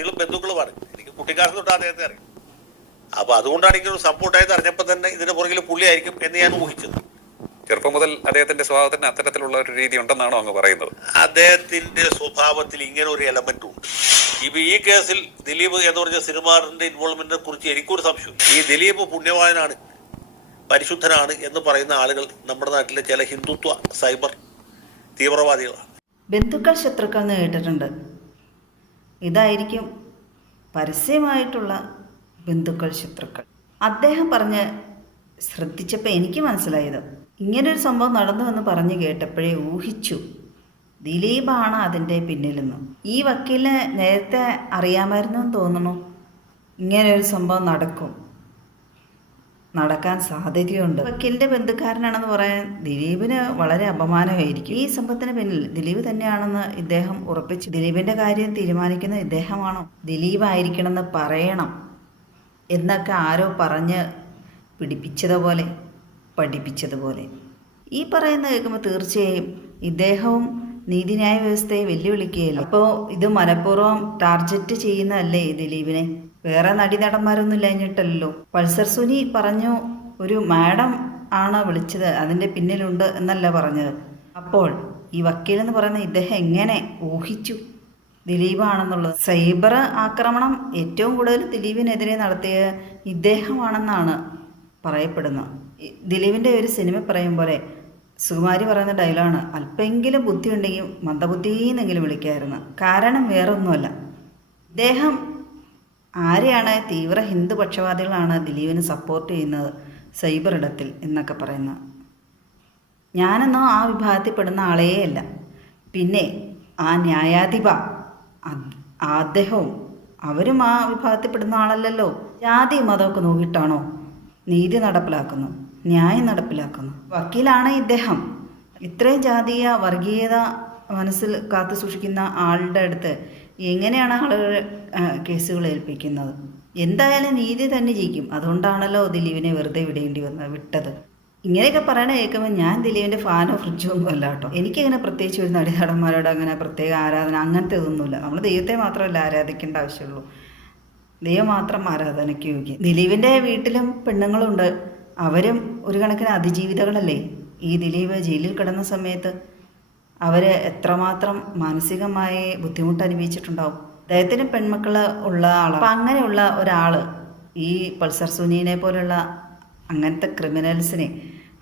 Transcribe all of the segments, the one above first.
അയൽവാസികളും ബന്ധുക്കളുമാണ്. എനിക്ക് കുട്ടിക്കാലത്ത് തൊട്ട് അദ്ദേഹത്തെ അറിയാം. അപ്പൊ അതുകൊണ്ടാണ് എനിക്ക് ഒരു സപ്പോർട്ടായത് അറിഞ്ഞപ്പോൾ തന്നെ ഇതിന്റെ പുറകിൽ പുള്ളിയായിരിക്കും എന്ന് ഞാൻ ഊഹിച്ചത്. ചെറുപ്പം മുതൽ അദ്ദേഹത്തിന്റെ സ്വഭാവത്തിന് അത്തരത്തിലുള്ള ഒരു രീതി ഉണ്ടെന്നാണോ അങ്ങ് പറയുന്നത്? അദ്ദേഹത്തിന്റെ സ്വഭാവത്തിൽ ഇങ്ങനെ ഒരു എലമെന്റ് ഉണ്ട്. ഇപ്പൊ ഈ കേസിൽ ദിലീപ് എന്ന് പറഞ്ഞ സിനിമാറിന്റെ ഇൻവോൾവ്മെന്റിനെ കുറിച്ച് എനിക്കൊരു സംശയം. ഈ ദിലീപ് പുണ്യവാനാണ് പരിശുദ്ധനാണ് എന്ന് പറയുന്ന ആളുകൾ നമ്മുടെ നാട്ടിലെ ചില ഹിന്ദുത്വ സൈബർ തീവ്രവാദികളാണ്. ബന്ധുക്കൾ ശത്രുക്കൾ എന്ന് കേട്ടിട്ടുണ്ട്. ഇതായിരിക്കും പരസ്യമായിട്ടുള്ള ബന്ധുക്കൾ ശത്രുക്കൾ. അദ്ദേഹം പറഞ്ഞ് ശ്രദ്ധിച്ചപ്പോൾ എനിക്ക് മനസ്സിലായത് ഇങ്ങനൊരു സംഭവം നടന്നു എന്ന് പറഞ്ഞ് കേട്ടപ്പോഴേ ഊഹിച്ചു ദിലീപാണ് അതിന്റെ പിന്നിലെന്ന്. ഈ വക്കീലിനെ നേരത്തെ അറിയാമായിരുന്നു എന്ന് തോന്നുന്നു ഇങ്ങനൊരു സംഭവം നടക്കും. നടക്കാൻ സാധ്യതയുണ്ട്. വക്കീലിന്റെ ബന്ധുക്കാരനാണെന്ന് പറയാൻ ദിലീപിന് വളരെ അപമാനമായിരിക്കും. ഈ സംഭവത്തിന് പിന്നിൽ ദിലീപ് തന്നെയാണെന്ന് ഇദ്ദേഹം ഉറപ്പിച്ചു. ദിലീപിന്റെ കാര്യം തീരുമാനിക്കുന്ന ഇദ്ദേഹമാണോ? ദിലീപ് ആയിരിക്കണമെന്ന് പറയണം എന്നൊക്കെ ആരോ പറഞ്ഞ് പിടിപ്പിച്ചതുപോലെ പഠിപ്പിച്ചതുപോലെ. ഈ പറയുന്ന കേൾക്കുമ്പോൾ തീർച്ചയായും ഇദ്ദേഹവും നീതിന്യായ വ്യവസ്ഥയെ വെല്ലുവിളിക്കുകയല്ലോ? അപ്പോൾ ഇത് മനഃപൂർവം ടാർജറ്റ് ചെയ്യുന്നതല്ലേ ദിലീപിനെ വേറെ നടീനടന്മാരൊന്നും ഇല്ലഞ്ഞിട്ടല്ലോ പൾസർ സുനി പറഞ്ഞു ഒരു മാഡം ആണ് വിളിച്ചത്? അതിന്റെ പിന്നിലുണ്ട് എന്നല്ല പറഞ്ഞത്. അപ്പോൾ ഈ വക്കീലെന്ന് പറയുന്ന ഇദ്ദേഹം എങ്ങനെ ഊഹിച്ചു? ദിലീപാണെന്നുള്ളത്. സൈബർ ആക്രമണം ഏറ്റവും കൂടുതൽ ദിലീപിനെതിരെ നടത്തിയ ഇദ്ദേഹമാണെന്നാണ് പറയപ്പെടുന്നത്. ദിലീപിന്റെ ഒരു സിനിമ പറയും പോലെ സുകുമാരി പറയുന്ന ഡയലോഗാണ് അല്പെങ്കിലും ബുദ്ധി ഉണ്ടെങ്കിൽ മന്ദബുദ്ധിന്നെങ്കിലും വിളിക്കായിരുന്നു. കാരണം വേറൊന്നുമല്ല. ഇദ്ദേഹം ആരെയാണ് തീവ്ര ഹിന്ദു പക്ഷപാതികളാണ് ദിലീപിന് സപ്പോർട്ട് ചെയ്യുന്നത്? സൈബർ ഇടത്തിൽ എന്നൊക്കെ പറയുന്നത്. ഞാനെന്നോ ആ വിഭാഗത്തിൽപ്പെടുന്ന ആളേ അല്ല പിന്നെ ആ ന്യായാധിപ അദ്ദേഹവും അവരും ആ വിഭാഗത്തിൽപ്പെടുന്ന ആളല്ലല്ലോ. ജാതി മതമൊക്കെ നോക്കിയിട്ടാണോ നീതി നടപ്പിലാക്കുന്നു ന്യായം നടപ്പിലാക്കുന്നു വക്കീലാണ് ഇദ്ദേഹം ഇത്രയും ജാതീയ വർഗീയത മനസ്സിൽ കാത്തു സൂക്ഷിക്കുന്ന ആളുടെ അടുത്ത് എങ്ങനെയാണ് ആളുകൾ കേസുകൾ ഏൽപ്പിക്കുന്നത്? എന്തായാലും നീതി തന്നെ ജയിക്കും. അതുകൊണ്ടാണല്ലോ ദിലീപിനെ വെറുതെ വിടേണ്ടി വന്നത് വിട്ടത്. ഇങ്ങനെയൊക്കെ പറയണ കേൾക്കുമ്പോൾ ഞാൻ ദിലീപിന്റെ ഫാനോ ഫ്രിഡ്ജോ ഒന്നും അല്ല കേട്ടോ. എനിക്കങ്ങനെ പ്രത്യേകിച്ച് ഒരു നടീനടന്മാരോട് അങ്ങനെ പ്രത്യേക ആരാധന അങ്ങനത്തെ ഇതൊന്നുമില്ല. നമ്മൾ ദൈവത്തെ മാത്രമല്ല ആരാധിക്കേണ്ട ആവശ്യമുള്ളൂ. ദൈവം മാത്രം ആരാധനയ്ക്ക് യോഗ്യം ദിലീപിന്റെ വീട്ടിലും പെണ്ണുങ്ങളുണ്ട്. അവരും ഒരു കണക്കിന് അതിജീവിതകളല്ലേ? ഈ ദിലീപ് ജയിലിൽ കിടന്ന സമയത്ത് അവർ എത്രമാത്രം മാനസികമായി ബുദ്ധിമുട്ട് അനുഭവിച്ചിട്ടുണ്ടാവും അദ്ദേഹത്തിന് പെൺമക്കൾ ഉള്ള ആളാണ് അപ്പം അങ്ങനെയുള്ള ഒരാൾ ഈ പൾസർ സുനീനെ പോലുള്ള അങ്ങനത്തെ ക്രിമിനൽസിനെ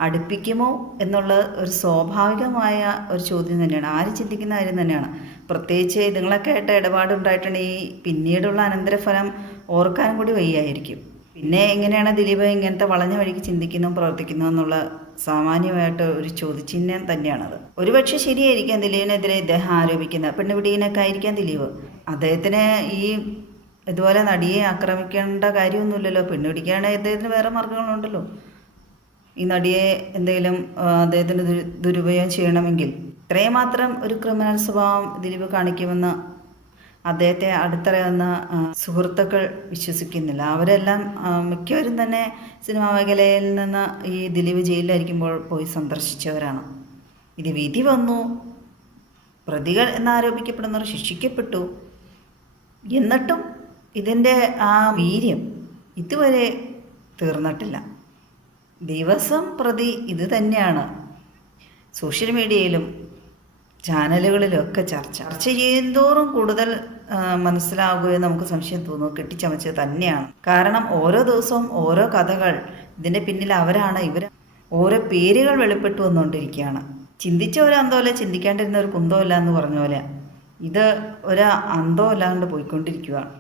അടുപ്പിക്കുമോ എന്നുള്ള ഒരു സ്വാഭാവികമായ ഒരു ചോദ്യം തന്നെയാണ്. ആര് ചിന്തിക്കുന്ന കാര്യം തന്നെയാണ്. പ്രത്യേകിച്ച് ഇതുങ്ങളൊക്കെ ആയിട്ട് ഇടപാടുണ്ടായിട്ടുണ്ടെങ്കിൽ പിന്നീടുള്ള അനന്തരഫലം ഓർക്കാനും കൂടി വയ്യായിരിക്കും. പിന്നെ എങ്ങനെയാണ് ദിലീപ് ഇങ്ങനത്തെ വളഞ്ഞ വഴിക്ക് ചിന്തിക്കുന്നു പ്രവർത്തിക്കുന്നു എന്നുള്ള സാമാന്യമായിട്ട് ഒരു ചോദ്യചിഹ്നം തന്നെയാണത്. ഒരുപക്ഷെ ശരിയായിരിക്കാം ദിലീപിനെതിരെ ഇദ്ദേഹം ആരോപിക്കുന്നത്. പെണ്ണുപിടിയനൊക്കെ ആയിരിക്കാം ദിലീപ്. അദ്ദേഹത്തിന് ഈ ഇതുപോലെ നടിയെ ആക്രമിക്കേണ്ട കാര്യമൊന്നുമില്ലല്ലോ. പെണ്ണുപിടിക്കാനാണെങ്കിൽ അദ്ദേഹത്തിന് വേറെ മാർഗങ്ങളുണ്ടല്ലോ ഈ നടിയെ എന്തെങ്കിലും അദ്ദേഹത്തിന് ദുരു- ദുരുപയോഗം ചെയ്യണമെങ്കിൽ ഇത്രയും മാത്രം ഒരു ക്രിമിനൽ സ്വഭാവം ദിലീപ് കാണിക്കുമെന്ന് അദ്ദേഹത്തെ അടുത്തറിയാവുന്ന സുഹൃത്തുക്കൾ വിശ്വസിക്കുന്നില്ല. അവരെല്ലാം മിക്കവരും തന്നെ സിനിമാ മേഖലയിൽ നിന്ന് ഈ ദിലീപ് ജയിലിലായിരിക്കുമ്പോൾ പോയി സന്ദർശിച്ചവരാണ്. ഇത് വിധി വന്നു. പ്രതികൾ എന്നാരോപിക്കപ്പെടുന്നവർ ശിക്ഷിക്കപ്പെട്ടു. എന്നിട്ടും ഇതിന്റെ ആ വീര്യം ഇതുവരെ തീർന്നിട്ടില്ല. ദിവസം പ്രതി ഇത് തന്നെയാണ്. സോഷ്യൽ മീഡിയയിലും ചാനലുകളിലും ഒക്കെ ചർച്ച. ചർച്ച ചെയ്യുന്തോറും കൂടുതൽ മനസ്സിലാകുകയും നമുക്ക് സംശയം തോന്നുന്നു കെട്ടിച്ചമച്ചത് തന്നെയാണ്. കാരണം ഓരോ ദിവസവും ഓരോ കഥകൾ ഇതിന്റെ പിന്നിൽ അവരാണ് ഇവർ ഓരോ പേരുകൾ വെളിപ്പെട്ടു വന്നുകൊണ്ടിരിക്കുകയാണ്. ചിന്തിച്ച ഒരു അന്തമല്ല ചിന്തിക്കാണ്ടിരുന്ന ഒരു കുന്തമല്ല എന്ന് പറഞ്ഞ പോലെ ഇത് ഒരു അന്തം അല്ലാണ്ട് പോയിക്കൊണ്ടിരിക്കുകയാണ്.